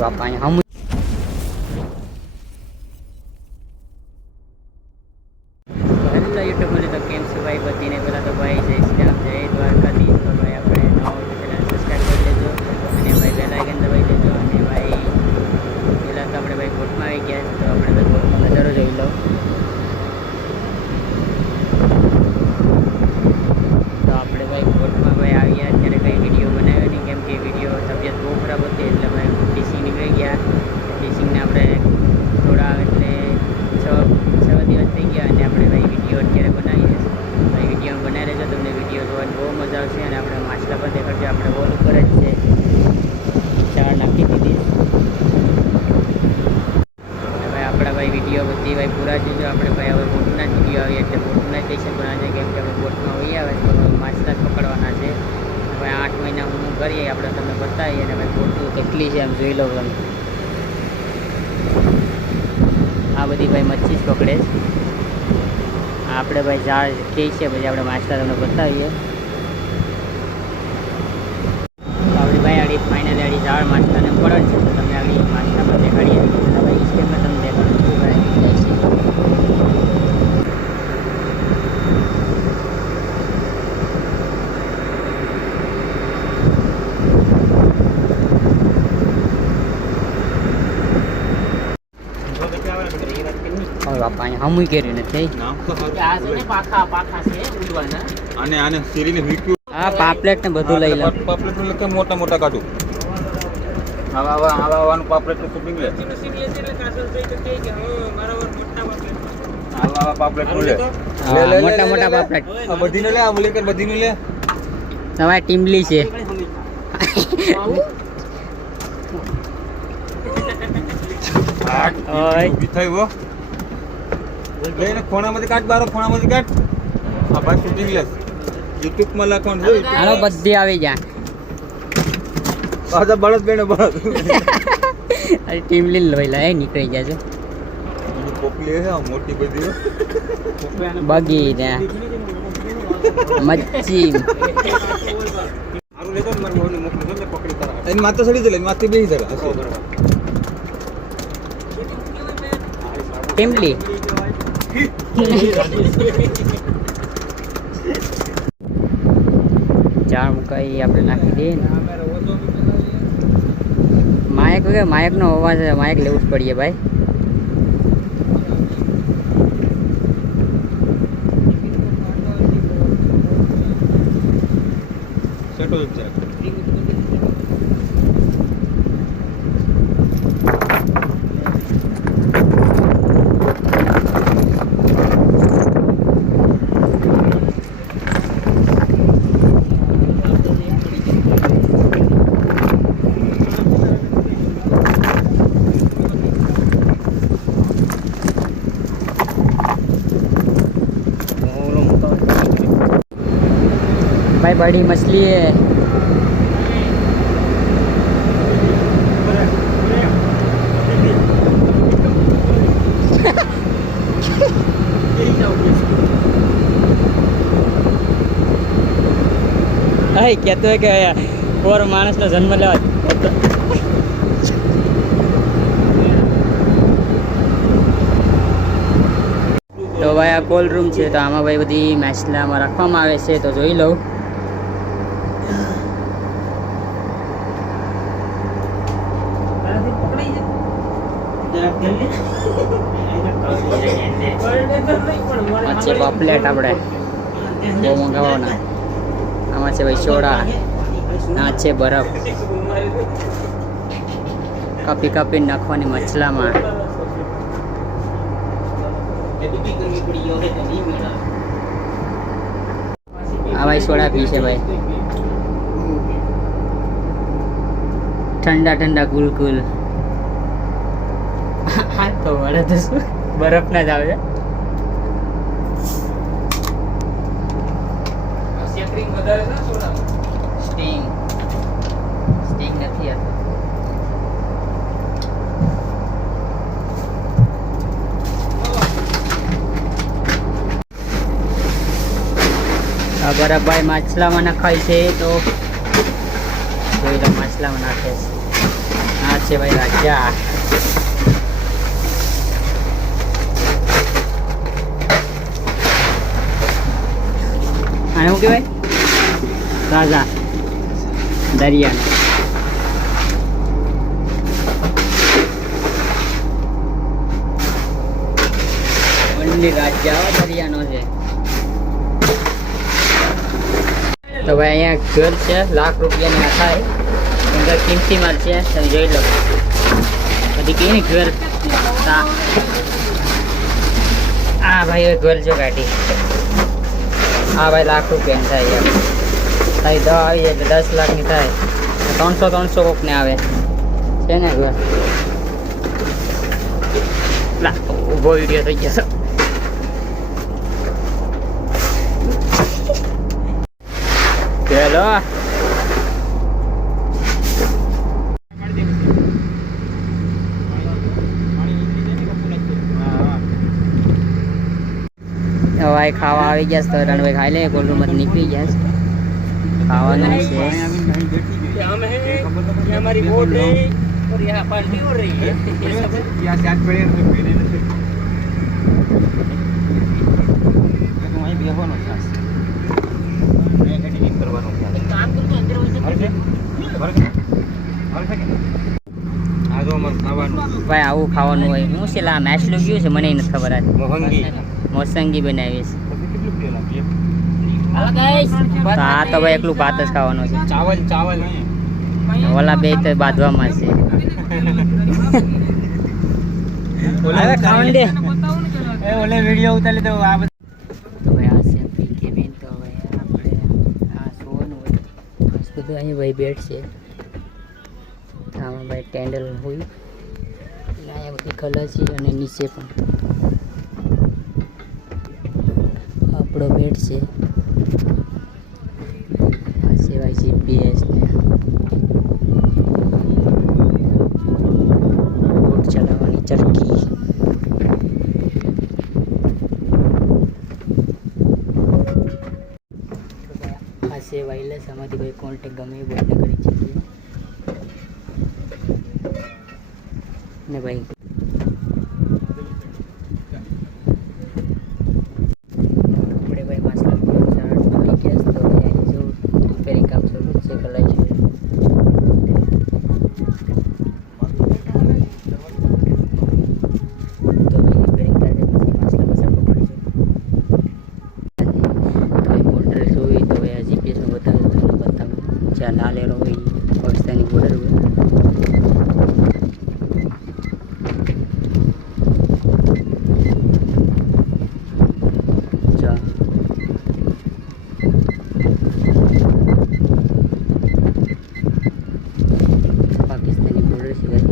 બાપા અહીંયા હમ hello YouTube બોલે તો કેમ છો ભાઈ બધીને પહેલાં તો ભાઈ જય શ્રી રામ જય દ્વારકાધીશ. તો ભાઈ આપણે નવો ચેનલ સબસ્ક્રાઈબ કરી લેજો અને ભાઈ બેલ આઇકન દબાવી દેજો. અને ભાઈ પહેલાં તો આપણે ભાઈ કોર્ટમાં આવી ગયા તો આપણે ભાઈ કોર્ટમાં નજારો જોઈ લો. તો આપણે ભાઈ કોર્ટમાં ભાઈ આવ્યા ત્યારે કંઈ વિડીયો બનાવ્યો નહીં, કેમ કે વિડીયો તબિયત બહુ ખરાબ હતી એટલે ભાઈ ડીસી નીકળી ગયા. ડીસીને આપણે થોડા એટલે છ દિવસ થઈ ગયા અને આપણે ભાઈ વિડીયો અત્યારે બનાવીએ. ભાઈ વિડીયો બનાવી રહેજો, તમને વિડીયો જોવાની બહુ મજા આવશે. અને આપણે માછલા પણ દેખાડજો, આપણે વોલ ઉપર જ છે ચાર નાખી દીધી. ભાઈ આપણા ભાઈ વિડીયો બધી ભાઈ પૂરા જોજો. આપણે ભાઈ હવે બોટના જ વિડીયો આવીએ એટલે બોટના સ્ટેશન પર આવે, કેમ કે આપણે બોટમાં હોઈ આવે તો માછલા જ પકડવાના છે. ભાઈ 8 મહિના હું કરીએ આપણે તમને બતાવીએ. અને ભાઈ બોટું કેટલી છે એમ જોઈ લો તમે. આ બધી ભાઈ મચ્છી જ પકડે છે. આપણે ભાઈ ઝાડ કે છે પછી આપણે માછલા તમને બતાવીએ. આપણી ભાઈ આડી ફાઇનલી આડી ઝાડ માછલાને પડે છે તો તમને આડી માછલા પણ દેખાડીએ. ભાઈ સ્ટેપમાં તમને દેખાડું છું ભાઈ જાય છે. બાપા અહીંયા હમુય કર્યું નથી. આને શેરીને વીક્યું. હા પાપલેટ ને બધું લઈ લો. પાપલેટ નું કે મોટા મોટા કાઢું. આવાનું પાપલેટ નું શૂટિંગ લે. આવા પાપલેટ નું લે. મોટા મોટા પાપલેટ. આ બધી ને લે, આ મુલેકર બધી નું લે. તમારી ટીમલી છે. ઊભી થઈ હો. લઈને ખોણામાંથી કાઢ, બારો ખોણામાંથી કાઢ. આ ભાઈ શૂટિંગ લેસ. યુટ્યુબ માં લખવાનું જોઈ. હાલો બધી આવી જા. પાછા બળદ બેને બળદ. અરે ટીમલી લોઈલા એ નીકળી જાય છે. પોપલી છે મોટી બધી. બગી ને મચ્છી. આરું લેતો ને મારી મોની મોકલી દો ને પકડી તારા. એની માથે સડી જલે, માથે બેહી જલે. ટીમલી ચાર મુકાઈ આપણે નાખી દઈએ ને. માયકનો અવાજ માયક લેવું જ પડીએ ભાઈ. સેટો જ છે. भाई बड़ी मछली है. कहते हैं कि और मानस ने जन्म लिया. તો ભાઈ આ કોલ્ડ રૂમ છે તો આમાં ભાઈ બધી માછલામાં રાખવામાં આવે છે તો જોઈ લઉં. છે પાપલેટ આપણે બહુ મંગાવવાના. આમાં છે ભાઈ સોડા, આ છે બરફ. કાપી કાપી નાખવાની મછલામાં. આ ભાઈ સોડા પી છે ભાઈ. ઠંડા ઠંડા ગુલકુલ. તો વળે તો શું બરફ ના જ આવે. સ્ટિંગ નથી આવતો. બરફ ભાઈ માછલામાં નખાય છે તો જોઈ લો માછલામાં નાખે છે. આ છે ભાઈ રાજા. આને શું કહેવાય? રાજા દરિયાનો. ઓનલી રાજા દરિયાનો છે. તો ભાઈ અહીંયા ઘર છે, લાખ રૂપિયાની આ થાય. ઘર કિંમતી માલ છે, તમે જોઈ લો. બધી કઈ ને ઘર. આ ભાઈ હવે ઘર જો કાઢી. હા ભાઈ લાખ રૂપિયાની થાય યાર. તારી દવા આવી જાય એટલે 10 લાખની થાય. 300 કોકને આવે છે ને ઘર. લા ઊભો વિડીયો થઈ જશે. ચલો ભાઈ ખાવા આવી ગયા તો રણભાઈ ખાઈ લે. કોલ્ડ રૂમ નીકળી ગયા ખાવાનું છે. हमारी बोट है और यहाँ पार्टी हो रही है यहाँ चाट पड़े तो पहले नहीं तो वहीं बेहोनो सास मैं एडिटिंग करवानो है. एक काम करो अंदर हर के આ જો અમારું ખાવાનું ભાઈ આવું ખાવાનું હોય. હું છે લા મેસલું ગયું છે મને નથી ખબર. આજ મોહંગી મોસંગી બનાવી છે. કેટલું પ્રિય લાગે हेलो गाइस તો આ તો ભાઈ એકલું ભાત જ ખાવાનું છે. ચાવલ ઓલા બે તો બાંધવામાં છે. હવે ખાવાનું દે. એ ઓલે વિડિયો ઉતારી તો આ તો ભાઈ આ છે પીકે બેન. તો ભાઈ આપણે આ સોનું હોય બધું અહીં ભાઈ બેડ છે. આમાં ભાઈ ટેન્ડલ હોય એટલે અહીંયા બધી કલર છે અને નીચે પણ આપણો બેડ છે. આ સિવાય જીપીએસ ને બોટ ચલાવવાની ચરકી. આ છે વાયરલેસ. આમાંથી ભાઈ કોન્ટેક્ટ ગમે એ બોટને કરી શકીએ ને ભાઈ. આપણે ભાઈ માછલા ચાર્ટ ગેસ તો ભાઈ જો રિપેરિંગ કામ શરૂ છે કલાઈ છે. તો ભાઈ રિપેરિંગ થાય પછી માછલા પસાર પડી છે. તો બોર્ડર જોઈ તો ભાઈ જીપીએસમાં બતાવ્યું તમને બતાવું જ્યાં લાલેલો હોય પાકિસ્તાની બોર્ડર હોય. પાકિસ્તાની બોર્ડર છે ભાઈ.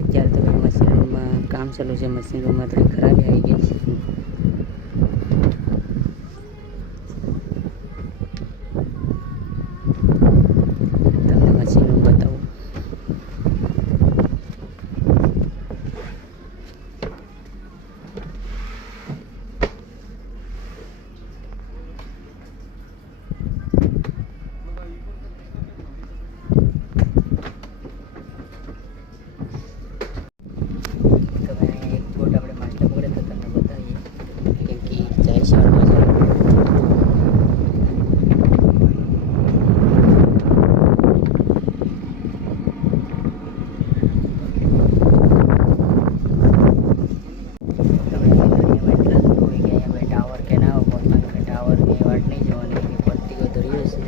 અત્યારે તો મશીન રૂમમાં કામ ચાલુ છે. મશીન રૂમમાં થોડી ખરાબી આવી ગઈ છે. તમને મશીન રૂમ બતાવું. તો ભાઈ એક બોટ આપણે માછલા પકડે તો તમને બતાવીએ કેમ કે જાય છે ટાવર કે ના ટાવર ની વાત નહીં જોવાની પટ્ટીઓ ધર્યો છે.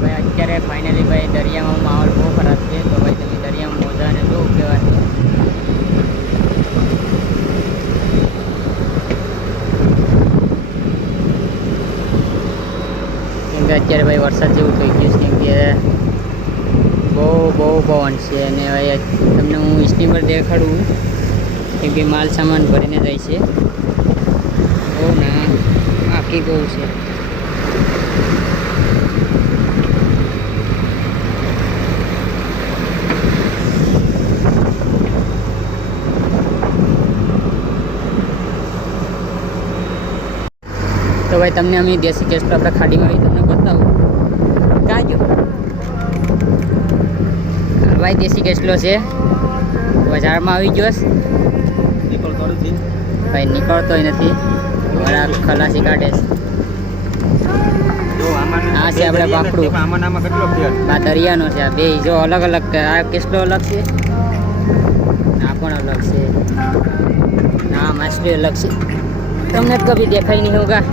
ભાઈ અત્યારે ફાઇનલી ભાઈ દરિયામાં માહોલ બહુ ખરાબ છે. તો ભાઈ તમે દરિયામાં મોજાને જોવું કહેવાય. કેમ કે અત્યારે ભાઈ વરસાદ જેવું થઈ ગયું છે. કેમ કે બહુ પવન છે અને ભાઈ તમને હું સ્ટીમર દેખાડું કેમ કે માલ સામાન ભરીને જાય છે. બહુ ના આખી બહુ છે. ભાઈ તમને અમે દેશી કેસ્ટો આપણે ખાડીમાં આવી તમને બતાવું ક્યાં ગયો હા ભાઈ દેશી કેસ્ટલો છે બજારમાં આવી ગયો છે. નીકળતો નથી. ભાઈ નીકળતોય નથી વરા ખલાસી કાઢે છે. જો આમાં આ છે આપણે બાકડું. આમાં આમાં કેટલો ફેર. આ દરિયાનો છે આ બે જો અલગ અલગ આ કેસ્ટલો અલગ છે આ પણ અલગ છે આ માછલી અલગ છે. તમને કભી દેખાય નહીં હોગા.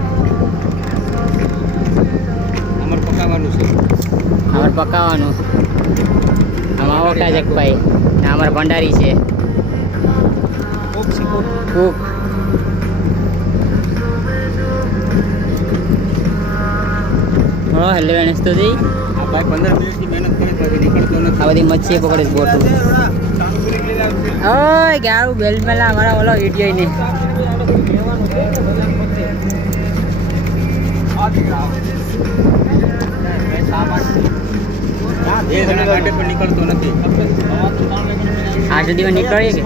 અમારે પકાવવાનું છે. અમારે પકાવવાનું આમાં ઓકા છે ભાઈ ને અમારે ભંડારી છે કૂક. હેલો ગણેશ તો જઈ આ ભાઈ 15 મિનિટની મહેનત કરી તો હજી નીકળતો નથી. આ બધી મચ્છી પકડે છે બોટું. ઓય ગારું બેલ મેલા અમારા ઓલો વિડીયો નહીં. બે જણા કાંઠે પણ નીકળતો નથી. આ સુધી નીકળીએ કે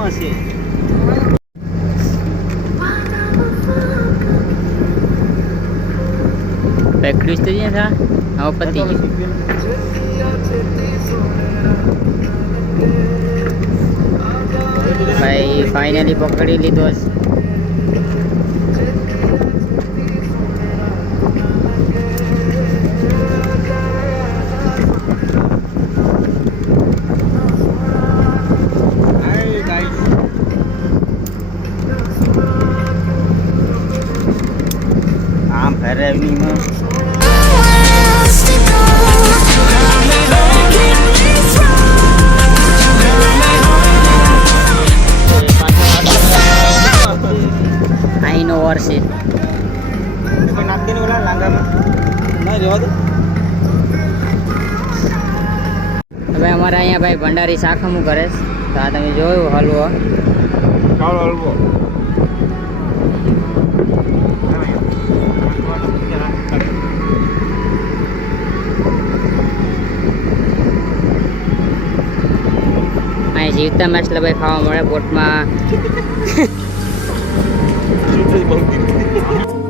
ફેક્ટરી તો છે સા હવે પતી ગયું. ભાઈ ફાઇનલી પકડી લીધો છે. Hi guys. આમ ફેરે એવનીમાં અહીંનો ઓર છે નાખ દેને ઓલા લાંગામાં. ના રહેવા દો. હવે અમારા અહીંયા ભાઈ ભંડારી શાખામું કરે છે તો આ તમે જોયું હલવો કાળો હલવો. અહીંયા જીવતા માછલા ભાઈ ખાવા મળે બોટમાં. બહુ